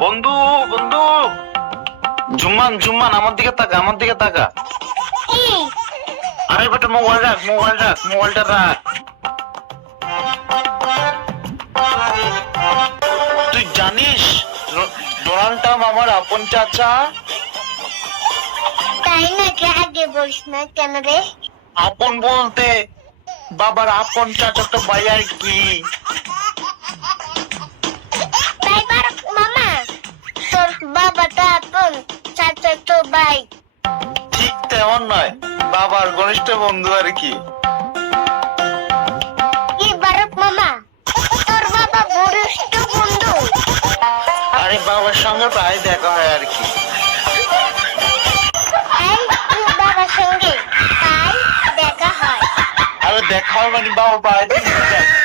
বন্ধু বন্ধু। জুম্মান জুম্মান আমার দিকে তাকা আমার দিকে তাকা। আরে বেটা মোবাইল রাখ মোবাইল রাখ মোবাইলটা রাখ। তুই জানিস ডোনাল্ড ট্রাম্প আমার আপন চাচা? তাই নাকি আগে বলিস না কেন রে? আপন বলতে বাবার আপন চাচা তো ভাই আর কি মামা তোর বাবা তো আপন চাচা তো ভাই। ঠিক তেমন নয় বাবার ঘনিষ্ঠ বন্ধু আর কি। কি বারক মামা তোর বাবা বরিষ্ঠ বন্ধু। আরে বাবার সঙ্গে প্রায় দেখা হয় আর কি। I would that harmony ball by